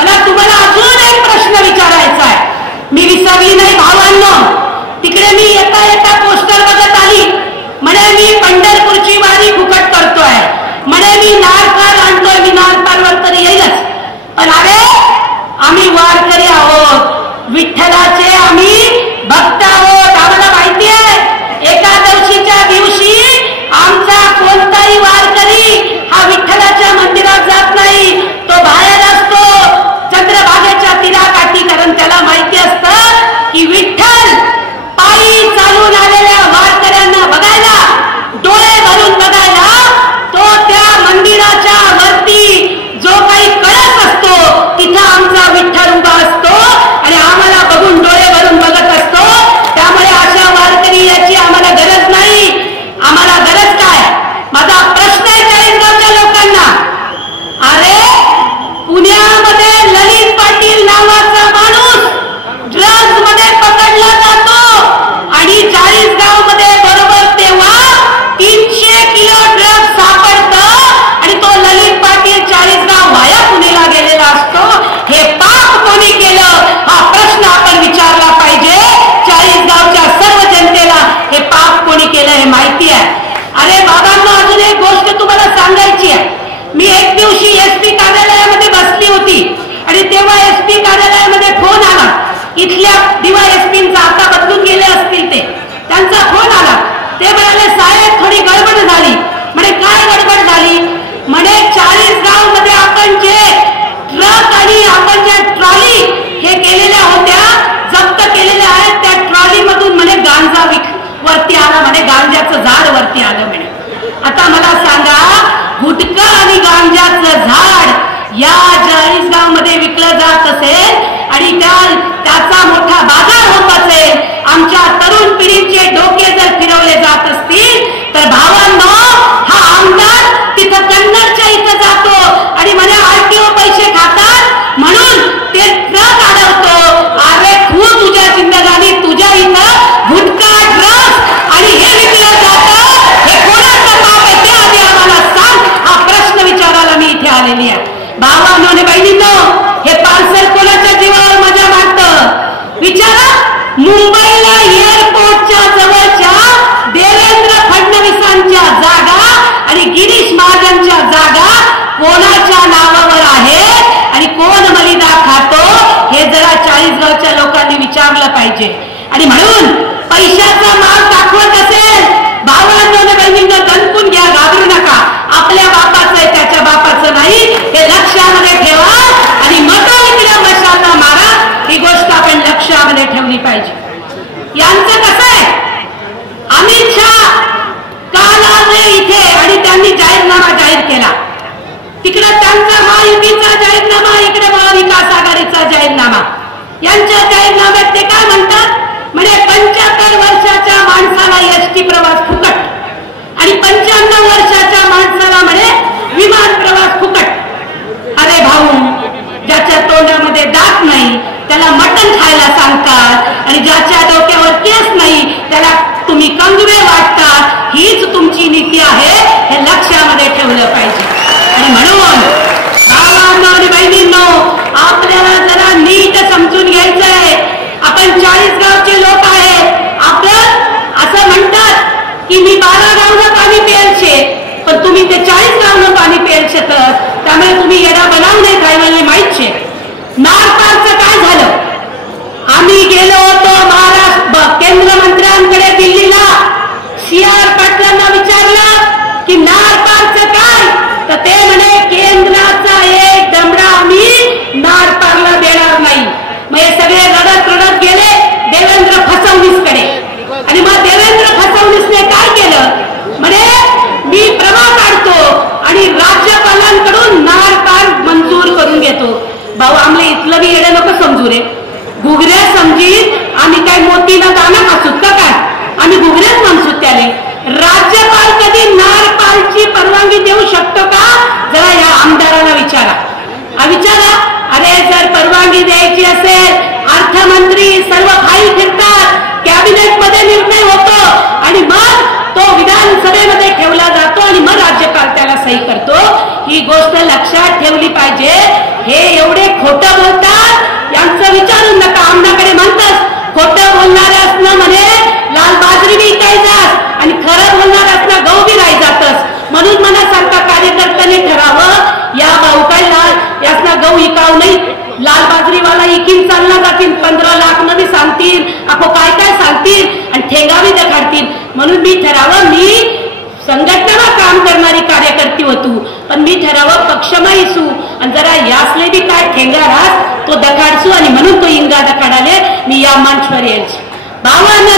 मला तुम्हाला अजून एक प्रश्न विचारायचा आहे. मी विसरली नाही भावांनो. तिकडे मी येता येता पोस्टर बघत आली, म्हणे मी पंढरपूरची वारी फुकट करतोय, म्हणे मी नारपार आणतोय, मी नारपारवर तर येईलच. पण अरे आम्ही वारकरी आहोत, विठ्ठलाचे आम्ही भक्त आहोत. आम्हाला माहिती आहे एकादशीच्या दिवशी आमचा कोणताही वारकरी हा विठ्ठलाच्या मंदिरात जात नाही, तो बाहेर असतो चंद्रभागेच्या तीराकाठी. कारण त्याला माहिती असतं की विठ्ठल पायी चालून आलेल्या वारकऱ्यांना बघायला, डोळे भरून बघायला, तो त्या मंदिराच्या वरती जो काही कळस असतो तिथं आमचा विठ्ठल उभा असतो आणि आम्हाला बघून डोळे भरून बघत असतो. त्यामुळे अशा वारकरी याची आम्हाला गरज नाही. आम्हाला गरज काय? माझा प्रश्न आहे चाळीसगावच्या लोकांना. अरे पुण्यामध्ये ललित पाटील नावाचा माणूस ड्रग्ज मध्ये पकडला जातो आणि चाळीसगाव मध्ये बरोबर तेव्हा 300 किलो ड्रग्ज सापडतं आणि तो ललित पाटील चाळीसगाव वाया पुणेला गेलेला असतो. हे पाप कोणी केलं हा प्रश्न आपण विचारला पाहिजे. चाळीसगावच्या सर्व जनतेला हे पाप कोणी केलं हे माहिती आहे. अरे बाबांना अजून एक गोष्ट तुम्हाला सांगायची आहे. मी एक दिवशी एसपी कार्यालयामध्ये बसली होती आणि तेव्हा एसपी कार्यालयामध्ये फोन आला. इथल्या दिवा एसपींचा, आता बदलून गेले असतील ते, त्यांचा फोन आला. ते म्हणाले साहेब थोडी गडबड झाली. म्हणे काय गडबड झाली? म्हणे चाळीसगाव मध्ये आपण जे ट्रक आणि आपण ज्या ट्रॉली हे केलेल्या होत्या, जप्त केलेल्या आहेत, त्या ट्रॉली मधून म्हणे गांजा वरती आला, म्हणे गांजाचं झाड वरती आलं म्हणे. आता मला सांगा, गुटखा आणि गांजाचं झाड या चाळीसगाव मध्ये विकलं जात असेल आणि त्याचा मोठा बाजार होत असेल, आमच्या तरुण पिढीचे डोके जर फिरवले जात असतील, तर भावांनो हा आमदार तिथं कन्नडच्या इथं जातो आणि म्हणे आरटीओ पैसे खातात म्हणून ते ट्रक अडवतो. अरे तू तुझ्या जिंदगानी तुझ्या इथं गुटखा, ड्रग्ज आणि हे विकलं जातं, हे कोणाचं पाप आहे ते आधी आम्हाला सांग. हा प्रश्न विचारायला मी इथे आलेली आहे. भावांनो आणि बहिणींनो, हे पार्सल कोणाच्या जीवावर मजा मारतं विचारा. मुंबईला एअरपोर्टच्या जवळच्या देवेंद्र फडणवीसांच्या जागा आणि गिरीश महाजनच्या जागा कोणाच्या नावावर आहे आणि कोण मलिदा खातो हे जरा चाळीसगावच्या लोकांनी विचारलं पाहिजे. आणि म्हणून पैशाचा माल दाखवत असेल भावांनो आणि बहिणींनो, दणकून घ्या, घाबरू नका. आपल्या बापाचं आहे, त्याच्या बापाचं नाही, हे लक्षामध्ये ठेवा आणि मताविक्रिया मशाला मारा. ही गोष्ट आपण लक्षामध्ये ठेवली पाहिजे. यांचं कसं आहे, अमित शहा काल आले इथे आणि त्यांनी जाहीरनामा जाहीर केला. तिकडे त्यांचा महायुतीचा जाहीरनामा, इकडे महाविकास आघाडीचा जाहीरनामा. यांच्या जाहीरनाम्यात ते काय म्हणतात? म्हणजे 75 वर्षाच्या माणसाला एसटी प्रवास फुकट आणि 95 वर्षाच्या माणसाला म्हणे विमान प्रवास फुकट. अरे भाऊ, ज्याच्या तोंडामध्ये दात नाही त्याला मटण खायला सांगतात आणि ज्याच्या डोक्यावर केस नाही त्याला तुम्ही कंगवे वाटतात. हीच तुमची नीती आहे, हे लक्षामध्ये ठेवलं पाहिजे. आणि म्हणून भावांनो आणि बहिणींनो, आपल्याला जरा नीट समजून घ्यायचंय. आपण चाळीसगावचे लोक आहे. आपण असं म्हणतात की मी 12 गावनं पाणी प्यायचे, पण तुम्ही ते 40 गावनं पाणी प्यायचे, तर त्यामुळे तुम्ही येडा बनाव नाही खायला माहितचे. नारपारचं काय झालं? आम्ही गेलो होतो महाराष्ट्र केंद्र मंत्र्यांकडे दिल्लीला. CR पाटलांना विचारलं की नारपारचं काय, तर ते म्हणे केंद्राचा एक दमडा आम्ही नारपारला देणार नाही. मग हे सगळे रडत रडत गेले देवेंद्र फडणवीसकडे आणि मग देवेंद्र फडणवीसने काय केलं? म्हणे मी प्रवा काढतो आणि राज्यपालांकडून नारपार मंजूर करून घेतो. भाऊ आमले इथलं बी येडे नको समजू रे. घुगऱ्या समजीत आम्ही काय मोतीला दाना खासूत का काय? आम्ही घुगऱ्याच म्हणसूत त्याने. राज्यपाल कधी नारपारची परवानगी देऊ शकतो का? जरा या आमदाराला विचारा. विचारा. अरे जर परवानगी द्यायची असेल, अर्थमंत्री सर्व फाईल फिरतात, कॅबिनेट मध्ये निर्णय होतो आणि मग तो विधानसभेमध्ये ठेवला जातो आणि मग राज्यपाल त्याला सही करतो. ही गोष्ट लक्षात ठेवली पाहिजे. हे एवढे खोटं बोलतात यांचं विचारून नका. आमनाकडे म्हणतात खोटं बोलणारे असणं म्हणे लाल बाजरी बी इकायचास आणि खरं बोलणार असणं गहू बी राहायचातच. म्हणून मला सांगता कार्यकर्त्याने ठरावं या भाऊकायला यासना गहू इकाव नाही, लाल बाजरीवाला इकीन चालला जातील, 15 लाख न बी सांगतील, आपो काय काय सांगतील आणि ठेंगा बी देखाडतील. म्हणून मी ठरावं मी संघटनाला काम करणारी कार्यकर्ती होतो, पण मी ठरावं पक्षमाईसू आणि जरा यासले बी काय ठेंगा रास तो दखाडसू आणि म्हणून तो इंगा दखाडाले मी या मंचवर येईल. भावांना